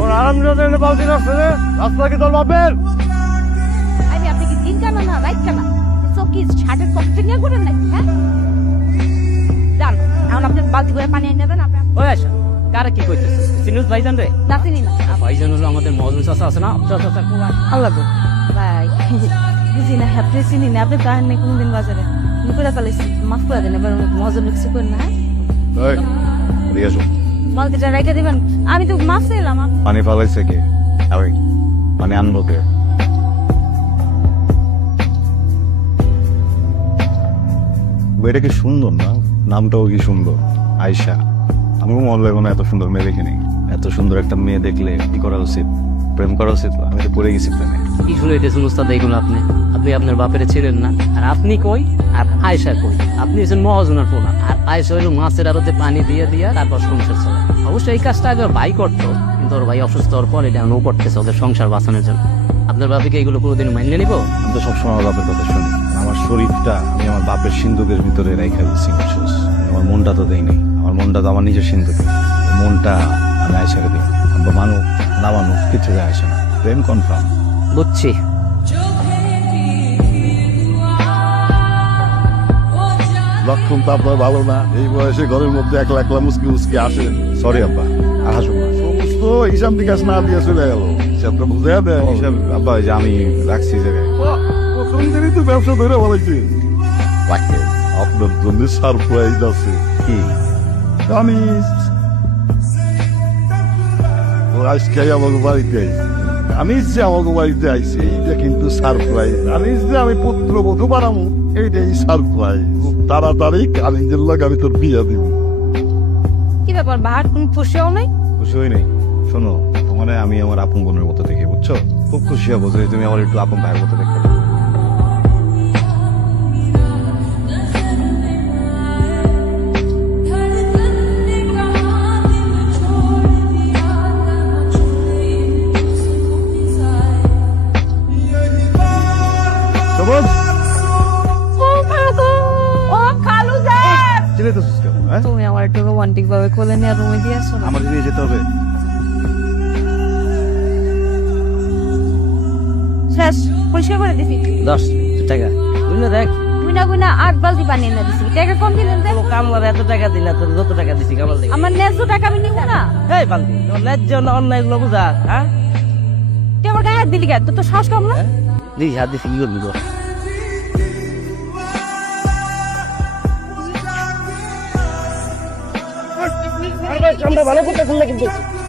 ওর আরামদায়ক বালতি রাস্তা রে, রাস্তা কি তোর বাপের? আরে আপনি কি দিন কানা না রাইট কানা? এসব কি শার্টের পকেটে নিয়ে ঘুরেন নাকি? হ্যাঁ যান, এখন আপনি বালতি করে পানি এনে দেন। আপনি ওই আশা কারে কি কইতেছিস? চিনুস ভাইজান রে? না চিনি না। ভাইজান হলো আমাদের মহাজন চাচা আছে না? চাচা আল্লাহ গো ভাই বুঝি না, আপনি চিনি না, আপনি গান নেই কোনদিন বাজারে করে ফেলেছি, মাফ করে দেন, এবার মহাজন কিছু করেন না। এই, এদিকে এসো। বালতিটা রেখে দিবেন, আমি তো মাফ চাইলাম। পানি ফালাইছে কে? ওই পানি আনবো কে? এটা কি সুন্দর না? নামটাও কি সুন্দর, আয়শা। আমি মনে হয় এত সুন্দর মেয়ে দেখিনি। এত সুন্দর একটা মেয়ে দেখলে কি করা উচিত? প্রেম করা উচিত। আমি তো পড়ে গেছি প্রেমে। কি শুনাইতেছেন উস্তাদ এইগুলো? আপনি আপনি আপনার বাপের ছিলেন না, আর আপনি কই আর আয়েশা কই? আপনি হচ্ছেন মহাজনের পোলা, আর আয়েশা হইলো মাছের আড়তে পানি দিয়ে দিয়া তারপর সংসার চলে। অবশ্যই এই কাজটা আগে ওর ভাই করতো, কিন্তু ওর ভাই অসুস্থ হওয়ার পর এটা ও করতেছে ওদের সংসার বাঁচানোর জন্য। আপনার বাপিকে এইগুলো কোনোদিন মাইনে নিব? আমি তো সবসময় আমার বাপের কথা শুনি। আমার শরীরটা আমি আমার বাপের সিন্ধুকের ভিতরে রেখে দিচ্ছি। আমার মনটা তো দেয়নি। আমার মনটা তো আমার নিজের সিন্ধুক। মনটা আমি আয়সাকে দিই। আব্বা মানুক না মানুক কিছু যায় আসে না। প্রেম কনফার্ম। বুঝছি। লক্ষণ তো আপনার ভালো না। এই বয়সে ঘরের মধ্যে একলা একলা মুসকি মুসকি আসেন। সরি আব্বা, আর হাসুন না। সমস্ত হিসাব নিকাশ না দিয়ে চলে গেল। হিসাবটা বুঝে দেয়। হিসাব আব্বা ওই যে আমি রাখছি জায়গায়। প্রথম দিনই তো ব্যবসা ধরে বলেছি। আপনার জন্য সারপ্রাইজ আছে। কি? আমি আজকে আমাকে বাড়িতে আইছি। আমি যে আমাকে বাড়িতে আইছি এটা কিন্তু সারপ্রাইজ। আমি যে আমি পুত্র বধূ বানাবো এইটাই সারপ্রাইজ। খুব তাড়াতাড়ি কালিজের লাগ আমি তোর বিয়া দিব। কি ব্যাপার, বাহার তুমি খুশিও নাই? খুশি হই নাই। শোনো, তোমার আমি আমার আপন বোনের মতো দেখি, বুঝছো? খুব খুশি হবো যে তুমি আমার একটু আপন ভাইয়ের মতো দেখতে। তুমি আমার একটু রোমান্টিক ভাবে কোলে নিয়ে রুমে দিয়ে আসো। আমার দিয়ে যেতে হবে। শেষ, পরিষ্কার করে দিছি। 10 টাকা বুঝলে? দেখ গুনা গুনা 8 বালতি পানি এনে দিছি। টাকা কম দিলেন দেখ। কামলার এত টাকা দিলা, তোর যত টাকা দিছি কামাল দিই। আমার ন্যায্য টাকা আমি নিব না। এই বান্দি তোর ন্যায্য না অন্যায় গুলো বুঝা? হ্যাঁ তুই আমার গায়ে হাত দিলি কেন? তোর তো সাহস কম না? দিস হাত দিছি, কি করবি? আমরা ভালো করতেছেন না কিন্তু